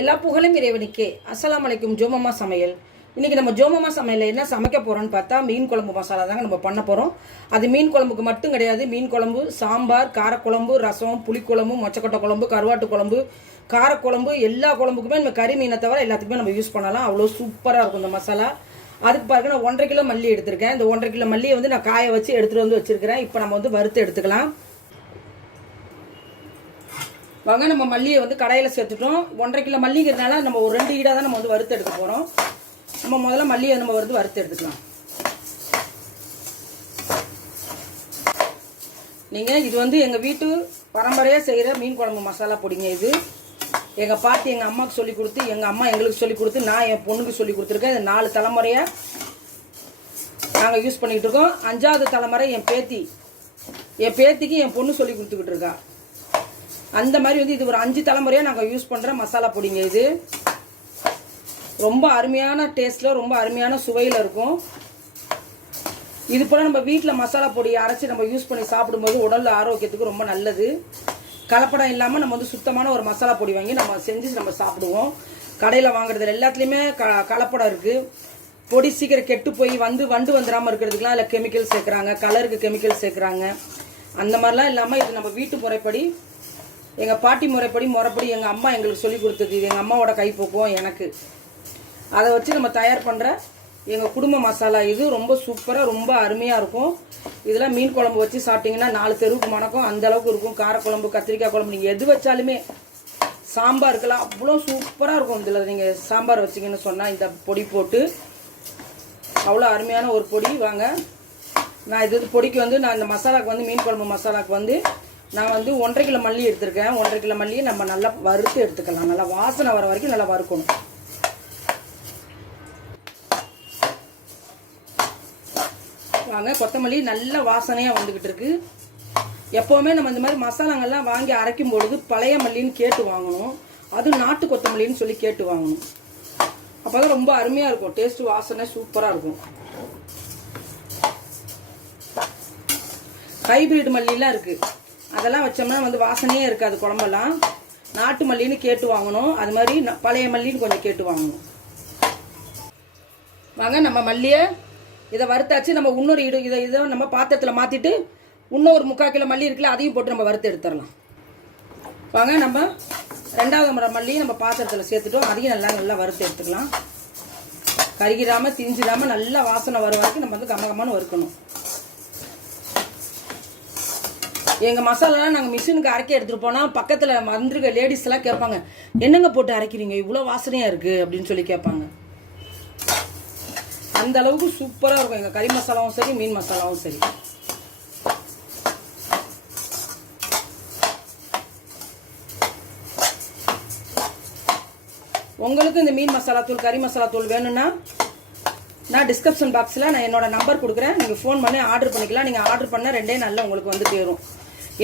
எல்லா புகழும் இறைவனுக்கே. அஸ்லாம் அலைக்கும் ஜோமம்மா சமையல். இன்றைக்கி நம்ம ஜோமம்மா சமையலில் என்ன சமைக்க போகிறோம்னு பார்த்தா மீன் குழம்பு மசாலா தாங்க நம்ம பண்ண போகிறோம் அது மீன் குழம்புக்கு மட்டும் கிடையாது மீன் குழம்பு சாம்பார் காரக்குழம்பு ரசம் புளிக்குழம்பு மொச்சக்கொட்டை குழம்பு கருவாட்டு குழம்பு காரக்குழம்பு எல்லா குழம்புக்குமே நம்ம கறி மீனை தவிர எல்லாத்துக்குமே நம்ம யூஸ் பண்ணலாம். அவ்வளோ சூப்பராக இருக்கும் இந்த மசாலா. அதுக்கு பாருங்க நான் ஒன்றரை கிலோ மல்லி எடுத்திருக்கேன். இந்த ஒன்றரை கிலோ மல்லியை வந்து நான் காய வச்சு எடுத்துகிட்டு வந்து வச்சுருக்கிறேன். இப்போ நம்ம வந்து வறுத்து எடுத்துக்கலாம். வாங்க நம்ம மல்லியை வந்து கடையில் சேர்த்துட்டோம். ஒன்றரை கிலோ மல்லிங்கிறதுனால நம்ம ஒரு ரெண்டு ஈடாக தான் நம்ம வந்து வறுத்து எடுக்க போகிறோம் நம்ம முதல்ல மல்லியை நம்ம வந்து வறுத்து எடுத்துக்கலாம். நீங்கள் இது வந்து எங்கள் வீட்டு பரம்பரையாக செய்கிற மீன் குழம்பு மசாலா பொடிங்க இது. எங்கள் பாட்டி எங்கள் அம்மாவுக்கு சொல்லி கொடுத்து எங்கள் அம்மா எங்களுக்கு சொல்லி கொடுத்து நான் என் பொண்ணுக்கு சொல்லி கொடுத்துருக்கேன். இது நாலு தலைமுறையாக நாங்கள் யூஸ் பண்ணிக்கிட்டு இருக்கோம். அஞ்சாவது தலைமுறை என் பேத்தி. என் பேத்திக்கு என் பொண்ணு சொல்லி கொடுத்துக்கிட்டு இருக்கா. அந்த மாதிரி வந்து இது ஒரு அஞ்சு தலைமுறையாக நாங்கள் யூஸ் பண்ணுற மசாலா பொடிங்க இது. ரொம்ப அருமையான டேஸ்ட்டில் ரொம்ப அருமையான சுவையில் இருக்கும். இது போல் நம்ம வீட்டில் மசாலா பொடி அரைச்சி நம்ம யூஸ் பண்ணி சாப்பிடும்போது உடல் ஆரோக்கியத்துக்கு ரொம்ப நல்லது. கலப்படம் இல்லாமல் நம்ம வந்து சுத்தமான ஒரு மசாலா பொடி வாங்கி நம்ம செஞ்சு நம்ம சாப்பிடுவோம். கடையில் வாங்குறதுல எல்லாத்துலேயுமே க கலப்படம் இருக்குது பொடி சீக்கிரம் கெட்டு போய் வந்து வண்டு வந்துடாமல் இருக்கிறதுக்குலாம் அதில் கெமிக்கல் சேர்க்குறாங்க. கலருக்கு கெமிக்கல் சேர்க்குறாங்க. அந்த மாதிரிலாம் இல்லாமல் இது நம்ம வீட்டு முறைப்படி எங்கள் பாட்டி முறைப்படி முறைப்படி எங்கள் அம்மா எங்களுக்கு சொல்லி கொடுத்தது. இது எங்கள் அம்மாவோட கைப்போக்குவம் எனக்கு. அதை வச்சு நம்ம தயார் பண்ணுற எங்கள் குடும்ப மசாலா இது ரொம்ப சூப்பராக ரொம்ப அருமையாக இருக்கும். இதெல்லாம் மீன் குழம்பு வச்சு சாப்பிட்டிங்கன்னா நாலு தெருவுக்கு மணக்கும் அந்தளவுக்கு இருக்கும். காரக்குழம்பு கத்திரிக்காய் குழம்பு நீங்கள் எது வச்சாலுமே சாம்பாருக்கெல்லாம் அவ்வளோ சூப்பராக இருக்கும். இதில் நீங்கள் சாம்பார் வச்சிங்கன்னு சொன்னால் இந்த பொடி போட்டு அவ்வளோ அருமையான ஒரு பொடி. வாங்க. நான் இது பொடிக்கு வந்து நான் இந்த மசாலாவுக்கு வந்து மீன் குழம்பு மசாலாவுக்கு வந்து நான் வந்து ஒன்றரை கிலோ மல்லி எடுத்திருக்கேன். ஒன்றரை கிலோ மல்லியை நம்ம நல்லா வறுத்து எடுத்துக்கலாம். நல்லா வாசனை வர வரைக்கும் நல்லா வறுக்கணும். வாங்க கொத்தமல்லி நல்ல வாசனையாக வந்துக்கிட்டு இருக்கு. எப்போவுமே நம்ம இந்த மாதிரி மசாலாங்கள்லாம் வாங்கி அரைக்கும் பொழுது பழைய மல்லின்னு கேட்டு வாங்கணும். அது நாட்டு கொத்தமல்லின்னு சொல்லி கேட்டு வாங்கணும். அப்போ தான் ரொம்ப அருமையாக இருக்கும். டேஸ்ட்டு வாசனை சூப்பராக இருக்கும். ஹைபிரிட் மல்லிலாம் இருக்குது அதெல்லாம் வச்சோம்னா வந்து வாசனையே இருக்காது குழம்பெல்லாம். நாட்டு மல்லின்னு கேட்டு வாங்கணும். அது மாதிரி பழைய மல்லின்னு கொஞ்சம் கேட்டு வாங்கணும். வாங்க நம்ம மல்லியை இதை வறுத்தாச்சு. நம்ம இன்னொரு இடு இதை இதை நம்ம பாத்திரத்தில் மாற்றிட்டு இன்னொரு முக்கால் கிலோ மல்லி இருக்குல்ல அதையும் போட்டு நம்ம வறுத்து எடுத்துடலாம். வாங்க நம்ம ரெண்டாவது முறை மல்லியை நம்ம பாத்திரத்தில் சேர்த்துட்டோம். அதையும் நல்லா நல்லா வறுத்து எடுத்துக்கலாம். கருகிடாமல் திஞ்சிடாமல் நல்லா வாசனை வர வரைக்கும் நம்ம வந்து கமகமான வறுக்கணும். எங்கள் மசாலாலாம் நாங்கள் மிஷினுக்கு அரைக்க எடுத்துகிட்டு போனால் பக்கத்தில் வந்திருக்க லேடிஸ் எல்லாம் கேட்பாங்க என்னங்க போட்டு அரைக்கிறீங்க? இவ்வளோ வாசனையாக இருக்குது அப்படின்னு சொல்லி கேட்பாங்க. அந்த அளவுக்கு சூப்பராக இருக்கும். எங்கள் கறி மசாலாவும் சரி மீன் மசாலாவும் சரி. உங்களுக்கு இந்த மீன் மசாலா தூள் கறி மசாலா தூள் வேணும்னா நான் டிஸ்கிரிப்ஷன் பாக்ஸில் நான் என்னோட நம்பர் கொடுக்குறேன். நீங்கள் ஃபோன் பண்ணி ஆர்டர் பண்ணிக்கலாம். நீங்கள் ஆர்டர் பண்ணால் ரெண்டே நாளில் உங்களுக்கு வந்து சேரும்.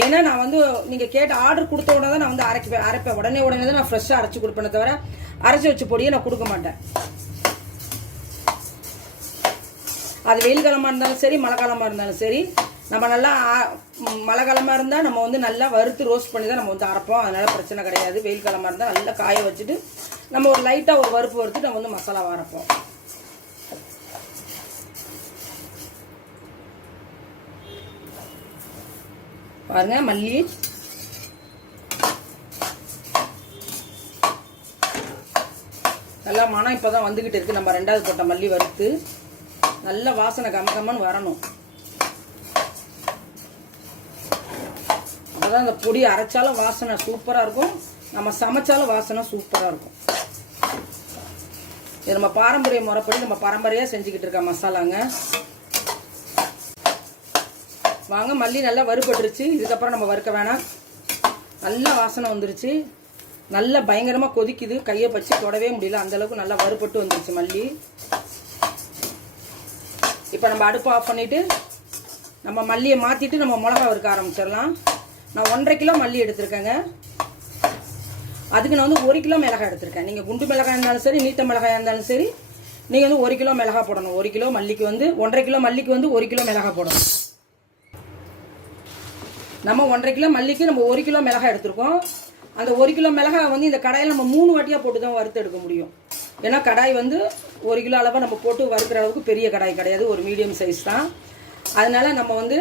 ஏன்னா நான் வந்து நீங்கள் கேட்ட ஆர்டர் கொடுத்த உடனே தான் நான் வந்து அரைப்பேன் அரைப்பேன். உடனே உடனே தான் நான் ஃப்ரெஷ்ஷாக அரைச்சி கொடுப்பேனே தவிர அரைச்சி வச்ச பொடியை நான் கொடுக்க மாட்டேன். அது வெயில் காலமாக இருந்தாலும் சரி மழை காலமாக இருந்தாலும் சரி நம்ம நல்லா மழை காலமாக இருந்தால் நம்ம வந்து நல்லா வறுத்து ரோஸ்ட் பண்ணி தான் நம்ம வந்து அரைப்போம். அதனால் பிரச்சனை கிடையாது. வெயில் காலமாக இருந்தால் நல்லா காய வச்சுட்டு நம்ம ஒரு லைட்டாக ஒரு வறுப்பு வறுத்து நம்ம வந்து மசாலாவை அரைப்போம். பாருங்க மல்லி. நல்லா மனம் இப்போ தான் வந்துக்கிட்டு இருக்கு. நம்ம ரெண்டாவது போட்ட மல்லி வறுத்து நல்ல வாசனை கமகமன்னு வரணும். அப்பதான் அந்த பொடி அரைச்சாலும் வாசனை சூப்பராக இருக்கும். நம்ம சமைச்சாலும் வாசனை சூப்பராக இருக்கும். இது நம்ம பாரம்பரிய முறைப்படி நம்ம பரம்பரையாக செஞ்சுக்கிட்டு இருக்க மசாலாங்க. வாங்க மல்லி நல்லா வறுபட்டுருச்சு. இதுக்கப்புறம் நம்ம வறுக்க வேணாம். நல்லா வாசனை வந்துருச்சு. நல்லா பயங்கரமாக கொதிக்குது. கையை பச்சு தொடவே முடியல. அந்தளவுக்கு நல்லா வறுபட்டு வந்துருச்சு மல்லி. இப்போ நம்ம அடுப்பு ஆஃப் பண்ணிவிட்டு நம்ம மல்லியை மாற்றிட்டு நம்ம மிளகா வறுக்க ஆரம்பிச்சிடலாம். நான் ஒன்றரை கிலோ மல்லி எடுத்திருக்கேங்க. அதுக்கு நான் வந்து ஒரு கிலோ மிளகாய் எடுத்திருக்கேன். நீங்கள் குண்டு மிளகாய் இருந்தாலும் சரி நீட்ட மிளகாய் இருந்தாலும் சரி நீங்கள் வந்து ஒரு கிலோ மிளகாய் போடணும். ஒரு கிலோ மல்லிக்கு வந்து ஒன்றரை கிலோ மல்லிக்கு வந்து ஒரு கிலோ மிளகாய் போடணும். நம்ம ஒன்றரை கிலோ மல்லிக்கு நம்ம ஒரு கிலோ மிளகாய் எடுத்திருக்கோம். அந்த ஒரு கிலோ மிளகாய் வந்து இந்த கடாயில் நம்ம மூணு வாட்டியாக போட்டு தான் வறுத்து எடுக்க முடியும். ஏன்னா கடாய் வந்து ஒரு கிலோ அளவாக நம்ம போட்டு வறுக்கிற அளவுக்கு பெரிய கடாய் கிடையாது. ஒரு மீடியம் சைஸ் தான். அதனால் நம்ம வந்து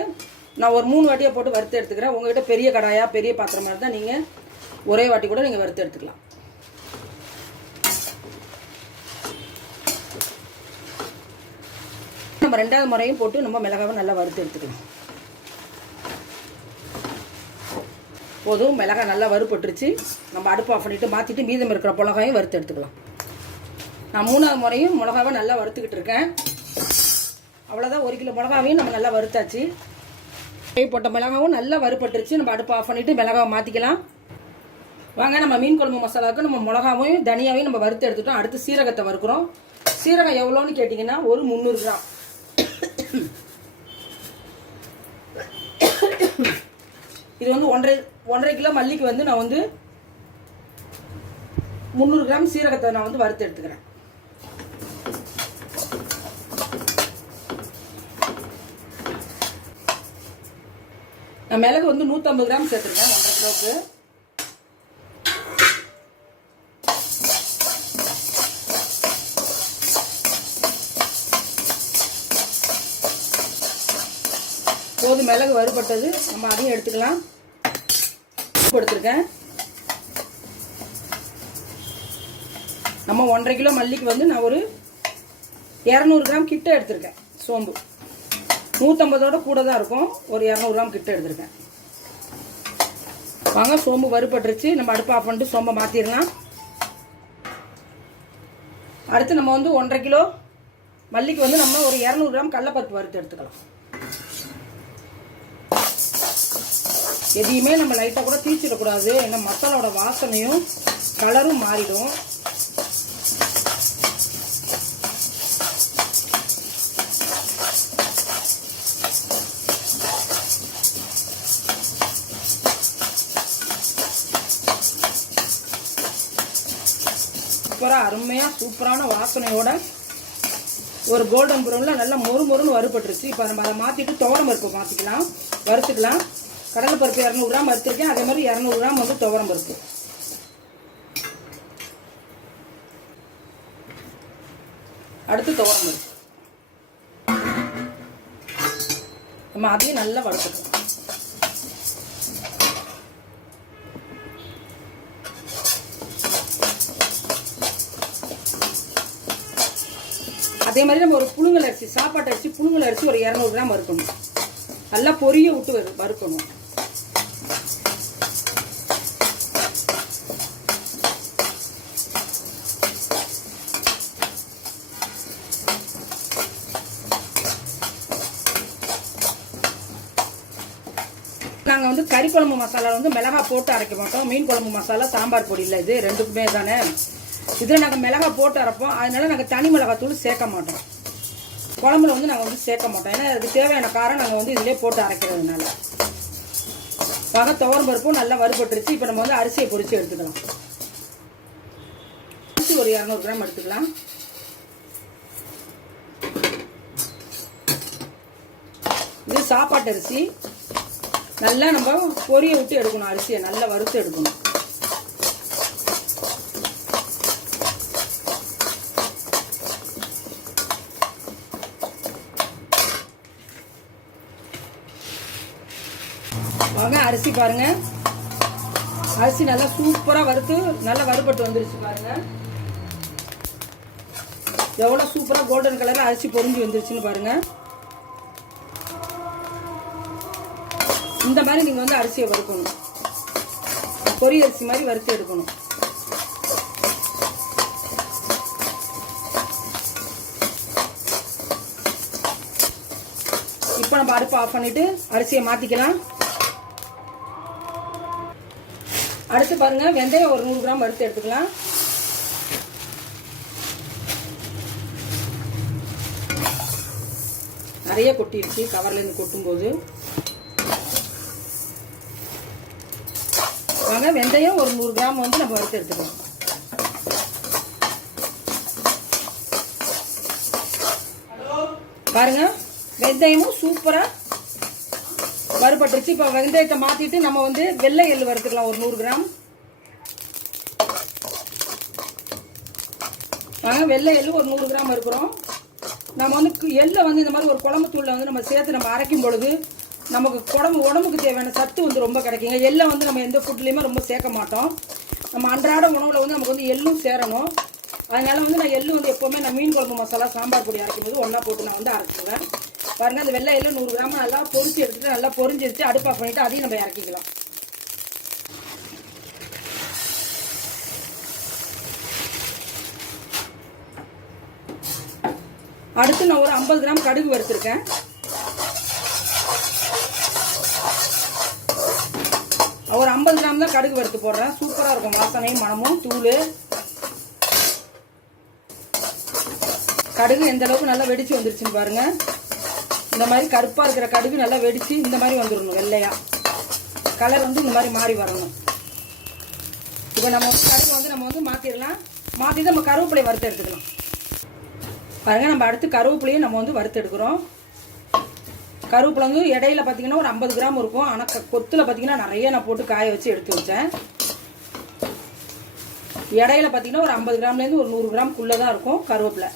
நான் ஒரு மூணு வாட்டியாக போட்டு வறுத்து எடுத்துக்கிறேன். உங்கள்கிட்ட பெரிய கடாயாக பெரிய பாத்திரமா இருந்தால் நீங்கள் ஒரே வாட்டி கூட நீங்கள் வறுத்து எடுத்துக்கலாம். நம்ம ரெண்டாவது முறையும் போட்டு நம்ம மிளகாவை நல்லா வறுத்து எடுத்துக்கலாம். போதும். மிளகாய் நல்லா வறுப்பட்டுருச்சு நம்ம அடுப்பு ஆஃப் பண்ணிவிட்டு மாற்றிட்டு மீதம் இருக்கிற மிளகாயும் வறுத்து எடுத்துக்கலாம். நான் மூணாவது முறையும் மிளகாவை நல்லா வறுத்துக்கிட்டு இருக்கேன். அவ்வளோதான் ஒரு கிலோ மிளகாவையும் நம்ம நல்லா வறுத்தாச்சு. போட்ட மிளகாவும் நல்லா வறுப்பட்டுருச்சு நம்ம அடுப்பு ஆஃப் பண்ணிட்டு மிளகாவை மாற்றிக்கலாம் வாங்க நம்ம மீன் குழம்பு மசாலாவுக்கு நம்ம மிளகாவையும் தனியாவையும் நம்ம வறுத்து எடுத்துட்டோம். அடுத்து சீரகத்தை வறுக்கிறோம். சீரகம் எவ்வளோன்னு கேட்டிங்கன்னா ஒரு முந்நூறு கிராம். இது வந்து ஒன்றரை ஒன்றரை கிலோ மல்லிக்கு வந்து நான் வந்து முந்நூறு கிராம் சீரகத்தை நான் வந்து வறுத்து எடுத்துக்கிறேன். நான் மிளகு வந்து நூற்றம்பது கிராம் சேர்த்துருக்கேன் ஒன்றரை கிலோவுக்கு. போது மிளகு வறுபட்டது நம்ம அதையும் எடுத்துக்கலாம். கொடுத்துருக்கேன். நம்ம ஒன்றரை கிலோ மல்லிக்கு வந்து நான் ஒரு இரநூறு கிராம் கிட்ட எடுத்திருக்கேன் சோம்பு. நூற்றம்பதோட கூட தான் இருக்கும். ஒரு இரநூறு கிராம் கிட்ட எடுத்திருக்கேன். வாங்க சோம்பு வறுபட்டுருச்சு. நம்ம அடுப்பு ஆஃப் பண்ணிட்டு சோம்பை மாற்றிடலாம் அடுத்து நம்ம வந்து ஒன்றரை கிலோ மல்லிக்கு வந்து நம்ம ஒரு இரநூறு கிராம் கடலப்பருப்பு வறுத்து எடுத்துக்கலாம். எதையுமே நம்ம லைட்டாக கூட தீச்சிடக்கூடாது. ஏன்னா மசாலோட வாசனையும் கலரும் மாறிடும். சூப்பராக அருமையாக சூப்பரான வாசனையோட ஒரு கோல்டன் ப்ரௌனில் நல்லா மொறு மொறுன்னு வறுபட்டுருச்சு. இப்போ நம்ம அதை மாற்றிட்டு துவரம் பருப்பு மாற்றிக்கலாம் வறுத்துக்கலாம். கடலை பருப்பு இரநூறு கிராம் வறுத்துருக்கேன். அதே மாதிரி இரநூறு கிராம் வந்து துவரம் பருப்பு. அடுத்து துவரம் பருப்பு. நம்ம அதையும் நல்லா வறுத்துக்கலாம். அதே மாதிரி நம்ம ஒரு புழுங்கல் அரிசி சாப்பாட்டு அரிசி புழுங்கல் அரிசி ஒரு இரநூறு கிராம் வறுக்கணும். நல்லா பொரிய விட்டு வறு வறுக்கணும் நாங்கள் வந்து கறி குழம்பு மசாலா வந்து மிளகா போட்டு அரைக்க மாட்டோம். மீன் குழம்பு மசாலா சாம்பார் பொடி இல்லை இது ரெண்டுக்குமே தானே. இதில் நாங்கள் மிளகா போட்டு அரைப்போம். அதனால நாங்கள் தனி மிளகாத்தூள் சேர்க்க மாட்டோம். குழம்புல வந்து நாங்கள் வந்து சேர்க்க மாட்டோம். ஏன்னா அதுக்கு தேவையான காரம் நாங்கள் வந்து இதிலே போட்டு அரைக்கிறதுனால. வகை துவரம் பருப்பும் நல்லா வறுபட்டுருச்சு. இப்போ நம்ம வந்து அரிசியை பொறிச்சு எடுத்துக்கலாம். அரிசி ஒரு இரநூறு கிராம் எடுத்துக்கலாம். இது சாப்பாட்டு அரிசி. நல்லா நம்ம பொரிய விட்டு எடுக்கணும் அரிசியை நல்லா வறுத்து எடுக்கணும். வாங்க அரிசி பாருங்க. அரிசி நல்லா சூப்பரா வறுத்து நல்லா வறுபட்டு வந்துருச்சு பாருங்க. எவ்வளவு சூப்பரா கோல்டன் கலர் அரிசி பொறிஞ்சு வந்துருச்சுன்னு பாருங்க. இந்த மாதிரி நீங்கள் வந்து அரிசியை வறுக்கணும். பொரி அரிசி மாதிரி வறுத்து எடுக்கணும். இப்போ நம்ம அடுப்பு ஆஃப் பண்ணிவிட்டு அரிசியை மாற்றிக்கலாம் அடுத்து பாருங்கள் வெந்தயம் ஒரு நூறு கிராம் வறுத்து எடுத்துக்கலாம். நிறைய கொட்டிருச்சு கவர்லருந்து கொட்டும்போது. பாருங்கள் வெந்தயம் ஒரு நூறு கிராம் வந்து நம்ம வறுத்து எடுத்துக்கலாம். பாருங்க வெந்தயமும் சூப்பராக வறுபட்டுருச்சு. இப்போ வெந்தயத்தை மாற்றிட்டு நம்ம வந்து வெள்ளை எள் வறுத்துக்கலாம் ஒரு நூறு கிராம். நாங்கள் வெள்ளை எள் ஒரு நூறு கிராம் இருக்கிறோம் நம்ம வந்து எள்ளை வந்து இந்த மாதிரி ஒரு குழம்பு தூளில் வந்து நம்ம சேர்த்து நம்ம அரைக்கும் பொழுது நமக்கு குடம்பு உடம்புக்கு தேவையான சத்து வந்து ரொம்ப கிடைக்குங்க. எல்லாம் வந்து நம்ம எந்த ஃபுட்லேயுமே ரொம்ப சேர்க்க மாட்டோம். நம்ம அன்றாட உணவில் வந்து நமக்கு வந்து எள்ளும் சேரணும். அதனால வந்து நான் எள்ளு வந்து எப்போவுமே நான் மீன் குழம்பு மசாலா சாம்பார் பொடி அரைக்கும் போது ஒன்றா போட்டு நான் வந்து அரைச்சிடுவேன் பாருங்கள் அந்த வெள்ளை எள்ளு நூறு கிராம் நல்லா பொரிச்சு எடுத்துகிட்டு நல்லா பொரிஞ்சிருச்சு அடுப்பாக ஆஃப் அதையும் நம்ம இறக்கிக்கலாம். அடுத்து நான் ஒரு ஐம்பது கிராம் கடுகு வறுத்துருக்கேன். தான் கடுகு வறுத்து போடுறேன். சூப்பராக இருக்கும். வாசனையும் மணமும் தூள். கடுகு எந்த அளவுக்கு நல்லா வெடிச்சு வந்துருச்சுன்னு பாருங்க. இந்த மாதிரி கருப்பாக இருக்கிற கடுகு நல்லா வெடிச்சு இந்த மாதிரி வந்துடணும் வெள்ளையா. கலர் வந்து இந்த மாதிரி மாறி வரணும். இப்போ நம்ம வந்து கடுகு வந்து நம்ம வந்து மாற்றிடலாம் மாற்றி நம்ம கருவேப்பிலை வறுத்து எடுத்துக்கலாம். பாருங்க நம்ம அடுத்து கருவேப்பிலையும் நம்ம வந்து வறுத்து எடுக்கிறோம். கருவேப்பிலங்கு இடையில பார்த்தீங்கன்னா ஒரு ஐம்பது கிராம் இருக்கும். ஆனால் கொத்தில் பார்த்தீங்கன்னா நிறைய நான் போட்டு காய வச்சு எடுத்து வச்சேன். இடையில பார்த்தீங்கன்னா ஒரு ஐம்பது கிராம்லேருந்து ஒரு நூறு கிராம்குள்ளே தான் இருக்கும் கருவேப்பிலை.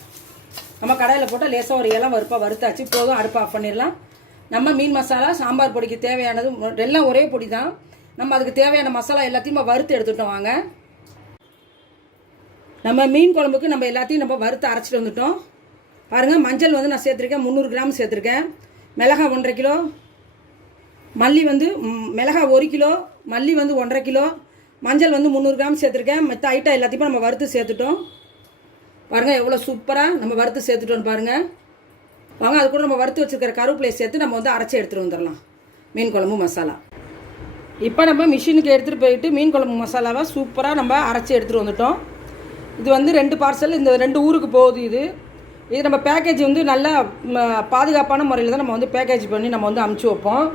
நம்ம கடையில் போட்டால் லேசாக ஒரு இலம் வறுப்பாக வறுத்தாச்சு. போதும் அடுப்பு ஆஃப் பண்ணிடலாம். நம்ம மீன் மசாலா சாம்பார் பொடிக்கு தேவையானது எல்லாம் ஒரே பொடி தான். நம்ம அதுக்கு தேவையான மசாலா எல்லாத்தையும் வறுத்து எடுத்துட்டோம் வாங்க. நம்ம மீன் குழம்புக்கு நம்ம எல்லாத்தையும் நம்ம வறுத்து அரைச்சிட்டு வந்துட்டோம். பாருங்கள் மஞ்சள் வந்து நான் சேர்த்துருக்கேன் முந்நூறு கிராம் சேர்த்துருக்கேன். மிளகா ஒன்றரை கிலோ மல்லி வந்து மிளகா ஒரு கிலோ மல்லி வந்து ஒன்றரை கிலோ மஞ்சள் வந்து முந்நூறு கிராம் சேர்த்துருக்கேன். மற்ற ஐட்டம் எல்லாத்தையுமே நம்ம வறுத்து சேர்த்துட்டோம். பாருங்கள் எவ்வளோ சூப்பராக நம்ம வறுத்து சேர்த்துட்டோன்னு பாருங்கள் வாங்க அது கூட நம்ம வறுத்து வச்சுருக்கிற கருவேப்பிலையை சேர்த்து நம்ம வந்து அரைச்சி எடுத்துகிட்டு வந்துடலாம். மீன் குழம்பு மசாலா. இப்போ நம்ம மிஷினுக்கு எடுத்துகிட்டு போயிட்டு மீன் குழம்பு மசாலாவை சூப்பராக நம்ம அரைச்சி எடுத்துகிட்டு வந்துட்டோம். இது வந்து ரெண்டு பார்சல் இந்த ரெண்டு ஊருக்கு போகுது இது. இது நம்ம பேக்கேஜ் வந்து நல்லா பாதுகாப்பான முறையில் தான் நம்ம வந்து பேக்கேஜ் பண்ணி நம்ம வந்து அமுச்சு வைப்போம்.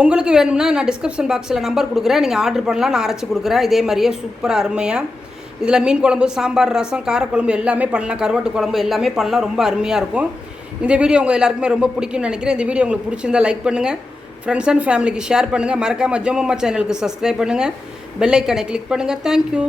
உங்களுக்கு வேணும்னா நான் டிஸ்கிரிப்ஷன் பாக்ஸில் நம்பர் கொடுக்குறேன். நீங்கள் ஆர்டர் பண்ணலாம் நான் அரைச்சி கொடுக்குறேன். இதே மாதிரியே சூப்பராக அருமையாக இதில் மீன் குழம்பு சாம்பார் ரசம் காரக்குழம்பு எல்லாமே பண்ணலாம். கருவாட்டு குழம்பு எல்லாமே பண்ணலாம். ரொம்ப அருமையாக இருக்கும். இந்த வீடியோ உங்கள் எல்லாருக்குமே ரொம்ப பிடிக்கும்னு நினைக்கிறேன். இந்த வீடியோ உங்களுக்கு பிடிச்சிருந்தா லைக் பண்ணுங்கள் ஃப்ரெண்ட்ஸ் அண்ட் ஃபேமிலிக்கு ஷேர் பண்ணுங்கள் மறக்காமல் ஜோமம்மா சேனலுக்கு சப்ஸ்கிரைப் பண்ணுங்கள் பெல்லைக்கனை கிளிக் பண்ணுங்கள் தேங்க்யூ